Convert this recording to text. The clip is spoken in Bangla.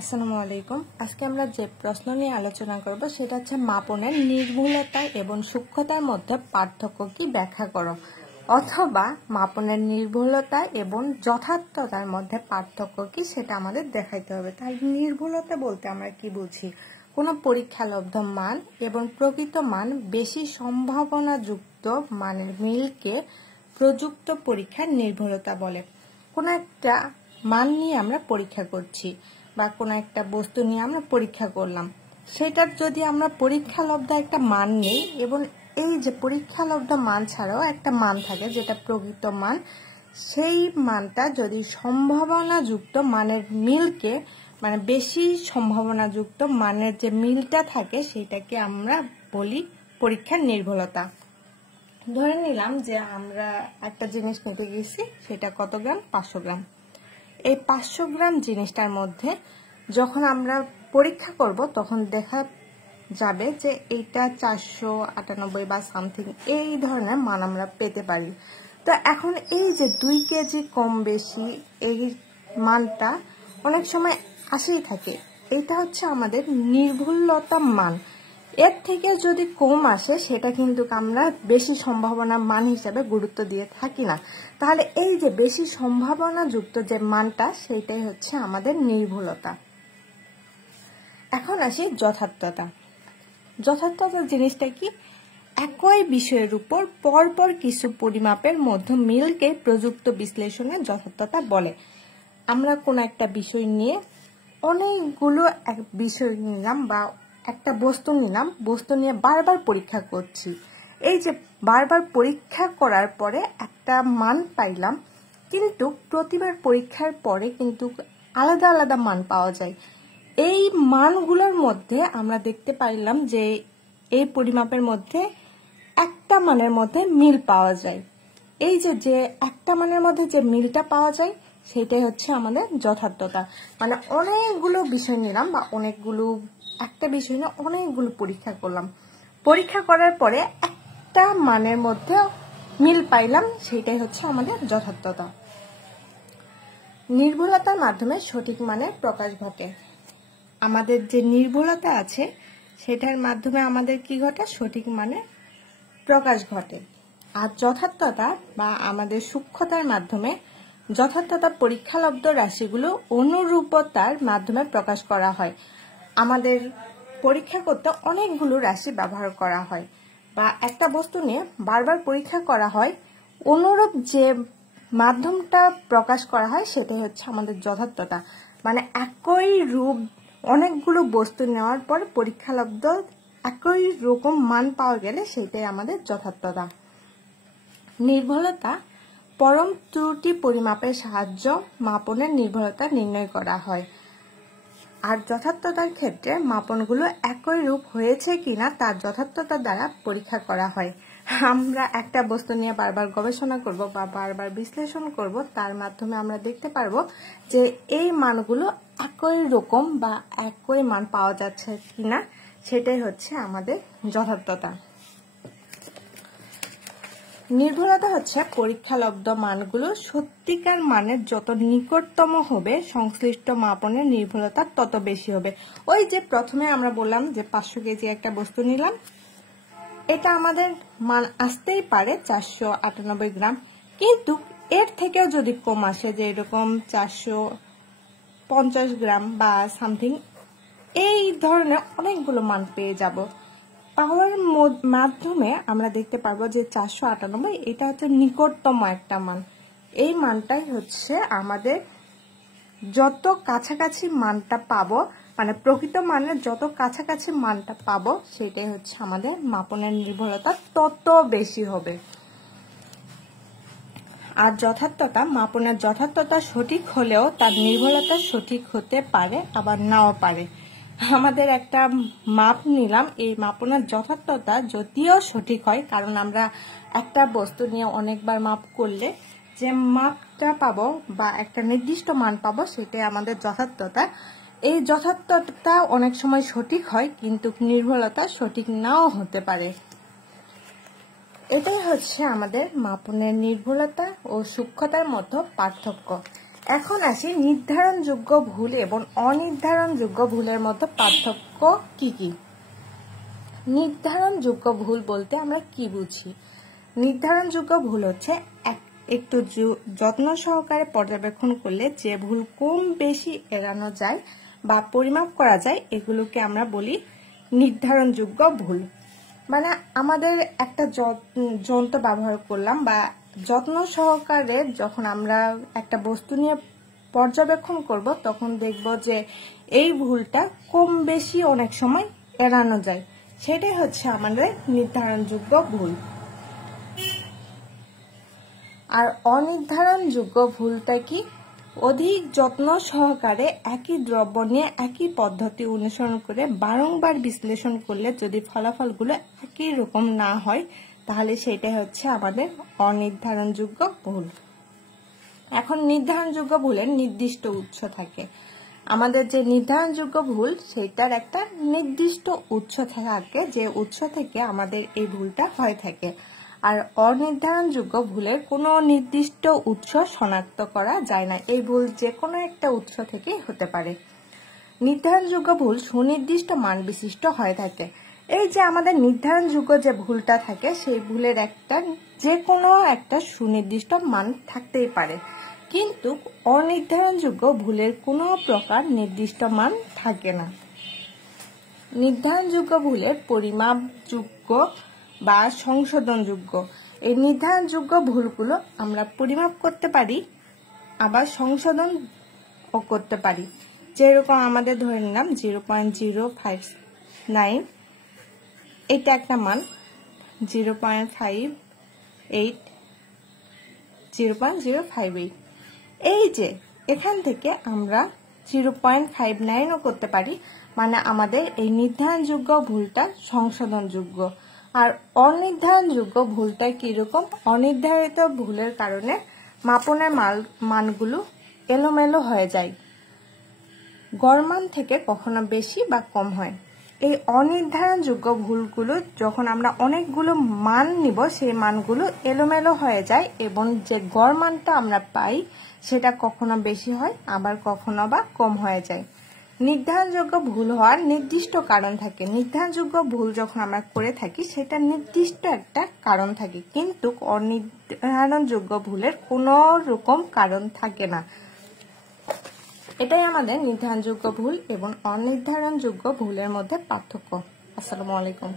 আসসালামু আলাইকুম। আজকে আমরা যে প্রশ্ন নিয়ে আলোচনা করব সেটা হচ্ছে মাপনের নির্ভুলতা এবং সূক্ষ্মতার মধ্যে পার্থক্য কি ব্যাখ্যা করো, অথবা মাপনের নির্ভুলতা এবং যথার্থতার মধ্যে পার্থক্য কি সেটা আমাদের দেখাইতে হবে। তাহলে নির্ভুলতা বলতে আমরা কি বুঝি? কোনো পরীক্ষালব্ধ মান এবং প্রকৃত মান বেশি সম্ভাবনাযুক্ত মানের মিলকে প্রযুক্ত পরীক্ষার নির্ভুলতা বলে। কোনো একটা মান নিয়ে আমরা পরীক্ষা করছি বা কোনো একটা বস্তু নিয়ে আমরা পরীক্ষা করলাম, সেটার যদি আমরা পরীক্ষালব্ধ একটা মান নেই এবং এই যে পরীক্ষালব্ধ মান ছাড়াও একটা মান থাকে যেটা প্রকৃত মান, সেই মানটা যদি সম্ভাবনাযুক্ত মানের মিলকে বেশি সম্ভাবনাযুক্ত মানের যে মিলটা থাকে সেটাকে আমরা বলি পরীক্ষার নির্ভুলতা। ধরে নিলাম যে আমরা একটা জিনিস নিতে গেছি, সেটা কত গ্রাম? 500 গ্রাম। এই 500 গ্রাম জিনিসটার মধ্যে যখন আমরা পরীক্ষা করব তখন দেখা যাবে যে এইটা 498 বা সামথিং এই ধরনের মান আমরা পেতে পারি। তো এখন এই যে 2 কেজি কম বেশি এই মানটা অনেক সময় আসেই থাকে, এটা হচ্ছে আমাদের নির্ভুলতা মান। এর থেকে যদি কম আসে সেটা কিন্তু আমরা বেশি সম্ভাবনা মান হিসাবে গুরুত্ব দিয়ে থাকি না। তাহলে এই যে বেশি সম্ভাবনা যুক্ত যে মানটা সেটাই হচ্ছে আমাদের নির্ভুলতা। এখন আসি যথার্থতা। যথার্থতা জিনিসটা কি? একই বিষয়ের উপর পরপর কিছু পরিমাপের মধ্যে মিলকে প্রযুক্ত বিশ্লেষণের যথার্থতা বলে। আমরা কোন একটা বিষয় নিয়ে অনেকগুলো বিষয় নিলাম বা একটা বস্তু নিলাম, বস্তু নিয়ে বারবার পরীক্ষা করছি। এই যে বারবার পরীক্ষা করার পরে একটা মান পাইলাম, কিন্তু প্রতিবার পরীক্ষার পরে কিন্তু আলাদা আলাদা মান পাওয়া যায়। এই মানগুলোর মধ্যে আমরা দেখতে পাইলাম যে এই পরিমাপের মধ্যে একটা মানের মধ্যে মিল পাওয়া যায়। এই যে একটা মানের মধ্যে যে মিলটা পাওয়া যায় সেটাই হচ্ছে আমাদের যথার্থতা। অনেকগুলো বিষয় নিলাম বা অনেকগুলো একটা বিষয় নিয়ে অনেকগুলো পরীক্ষা করলাম, পরীক্ষা করার পরে একটা মানের মধ্যে মিল পাইলাম, সেটাই হচ্ছে আমাদের যথার্থতা। নির্ভুলতার মাধ্যমে সঠিক মানের প্রকাশ ঘটে। আমাদের যে নির্ভুলতা আছে সেটার মাধ্যমে আমাদের কি ঘটে? সঠিক মানের প্রকাশ ঘটে। আর যথার্থতা বা আমাদের সূক্ষ্মতার মাধ্যমে যথার্থতা পরীক্ষালব্ধ রাশিগুলো অনুরূপতার মাধ্যমে প্রকাশ করা হয়। আমাদের পরীক্ষা করতে অনেকগুলো রাশি ব্যবহার করা হয় বা একটা বস্তু নিয়ে বারবার পরীক্ষা করা হয়, অনুরূপ যে মাধ্যমটা প্রকাশ করা হয় সেটাই হচ্ছে আমাদের যথার্থতা। একই রূপ অনেকগুলো বস্তু নেওয়ার পর পরীক্ষালব্ধ একই রকম মান পাওয়া গেলে সেটাই আমাদের যথার্থতা। নির্ভুলতা পরম ত্রুটি পরিমাপের সাহায্য মাপনের নির্ভুলতা নির্ণয় করা হয়। আর যথার্থতার ক্ষেত্রে মাপনগুলো একই রূপ হয়েছে কিনা তার যথার্থতা দ্বারা পরীক্ষা করা হয়। আমরা একটা বস্তু নিয়ে বারবার গবেষণা করব বা বারবার বিশ্লেষণ করব, তার মাধ্যমে আমরা দেখতে পারবো যে এই মানগুলো একই রকম বা একই মান পাওয়া যাচ্ছে কিনা, সেটাই হচ্ছে আমাদের যথার্থতা। নির্ভুলতা হচ্ছে পরীক্ষালব্ধ মানগুলো সত্যিকার মানের যত নিকটতম হবে সংশ্লিষ্ট মাপনের নির্ভুলতা তত বেশি হবে। ওই যে প্রথমে আমরা বললাম যে 500 কেজি একটা বস্তু নিলাম, এটা আমাদের মান আসতেই পারে 498 গ্রাম, কিন্তু এর থেকেও যদি কম আসে, যে এরকম 450 গ্রাম বা সামথিং, এই ধরনের অনেকগুলো মান পেয়ে যাব। পাওয়ার মাধ্যমে আমরা দেখতে পারবো যে 498 এটা হচ্ছে নিকটতম একটা মান। এই মানটাই হচ্ছে আমাদের যত কাছাকাছি মানটা পাবো, প্রকৃত মানের যত কাছাকাছি মানটা পাবো সেটাই হচ্ছে আমাদের মাপনের নির্ভুলতা তত বেশি হবে। আর যথার্থতা, মাপনের যথার্থতা সঠিক হলেও তার নির্ভুলতা সঠিক হতে পারে আবার নাও পারে। আমাদের একটা মাপ নিলাম, এই মাপনের যথার্থতা যদিও সঠিক হয়, কারণ আমরা একটা বস্তু নিয়ে অনেকবার মাপ করলে যে মাপটা পাবো বা একটা নির্দিষ্ট মান পাবো সেটাই আমাদের যথার্থতা। এই যথার্থতা অনেক সময় সঠিক হয়, কিন্তু নির্ভুলতা সঠিক নাও হতে পারে। এটাই হচ্ছে আমাদের মাপনের নির্ভুলতা ও সূক্ষ্মতার মধ্যে পার্থক্য। এখন আসি নির্ধারণযোগ্য ভুল এবং অনির্ধারণযোগ্য ভুলের মধ্যে পার্থক্য কি কি। নির্ধারণযোগ্য ভুল বলতে আমরা কি বুঝি? নির্ধারণযোগ্য ভুল হচ্ছে একটু যত্ন সহকারে পর্যবেক্ষণ করলে যে ভুল কম বেশি এড়ানো যায় বা পরিমাপ করা যায়, এগুলোকে আমরা বলি নির্ধারণযোগ্য ভুল। মানে আমাদের একটা যন্ত্র ব্যবহার করলাম বা যত্ন সহকারে যখন আমরা একটা বস্তু নিয়ে পর্যবেক্ষণ করব, তখন দেখব যে এই ভুলটা কম বেশি অনেক সময় এড়ানো যায়, সেটাই হচ্ছে আমাদের নির্ধারণযোগ্য ভুল। আর অনির্ধারণযোগ্য ভুলটা কি? অধিক যত্ন সহকারে একই দ্রব্য নিয়ে একই পদ্ধতি অনুসরণ করে বারংবার বিশ্লেষণ করলে যদি ফলাফলগুলো একই রকম না হয়, তাহলে সেটাই হচ্ছে আমাদের অনির্ধারণযোগ্য ভুল। এখন নির্ধারণযোগ্য ভুলের নির্দিষ্ট উৎস থাকে। আমাদের যে নির্ধারণযোগ্য ভুল, সেটার একটা নির্দিষ্ট উৎস থাকে, যে উৎস থেকে আমাদের এই ভুলটা হয়ে থাকে। আর অনির্ধারণযোগ্য ভুলের কোনো নির্দিষ্ট উৎস শনাক্ত করা যায় না, এই ভুল যে কোনো একটা উৎস থেকেই হতে পারে। নির্ধারণযোগ্য ভুল সুনির্দিষ্ট মান বিশিষ্ট হয়ে থাকে। এই যে আমাদের নির্ধারণযোগ্য যে ভুলটা থাকে, সেই ভুলের যে কোনো একটা সুনির্দিষ্ট মান থাকতেই পারে, কিন্তু অনির্ধারণযোগ্য ভুলের কোনো প্রকার নির্দিষ্ট মান থাকে না। নির্ধারণযোগ্য ভুলের পরিমাপযোগ্য বা সংশোধনযোগ্য। এই নির্ধারণযোগ্য ভুলগুলো আমরা পরিমাপ করতে পারি, আবার সংশোধন ও করতে পারি। যেরকম আমাদের ধরে নিলাম 0.059, এটা একটা মান, 0.58, 0.058। এই যে এখান থেকে আমরা 0.59ও করতে পারি, মানে আমাদের এই নির্ধারণযোগ্য ভুলটা সংশোধনযোগ্য। আর অনির্ধারণযোগ্য ভুলটা কিরকম? অনির্ধারিত ভুলের কারণে মাপনের মানগুলো এলোমেলো হয়ে যায়, গড় মান থেকে কখনো বেশি বা কম হয়। এই অনির্ধারণযোগ্য ভুলগুলো যখন আমরা অনেকগুলো মান নিব, সেই মানগুলো এলোমেলো হয়ে যায় এবং যে গড় মানটা আমরা পাই সেটা কখনো বেশি হয়, আবার কখনো বা কম হয়ে যায়। নির্ধারণযোগ্য ভুল হওয়ার নির্দিষ্ট কারণ থাকে। নির্ধারণযোগ্য ভুল যখন আমরা করে থাকি, সেটা নির্দিষ্ট একটা কারণ থাকে, কিন্তু অনির্ধারণযোগ্য ভুলের কোনো রকম কারণ থাকে না। এটাই আমাদের নির্ধারণযোগ্য ভুল এবং অনির্ধারণযোগ্য ভুলের মধ্যে পার্থক্য। আসসালামু আলাইকুম।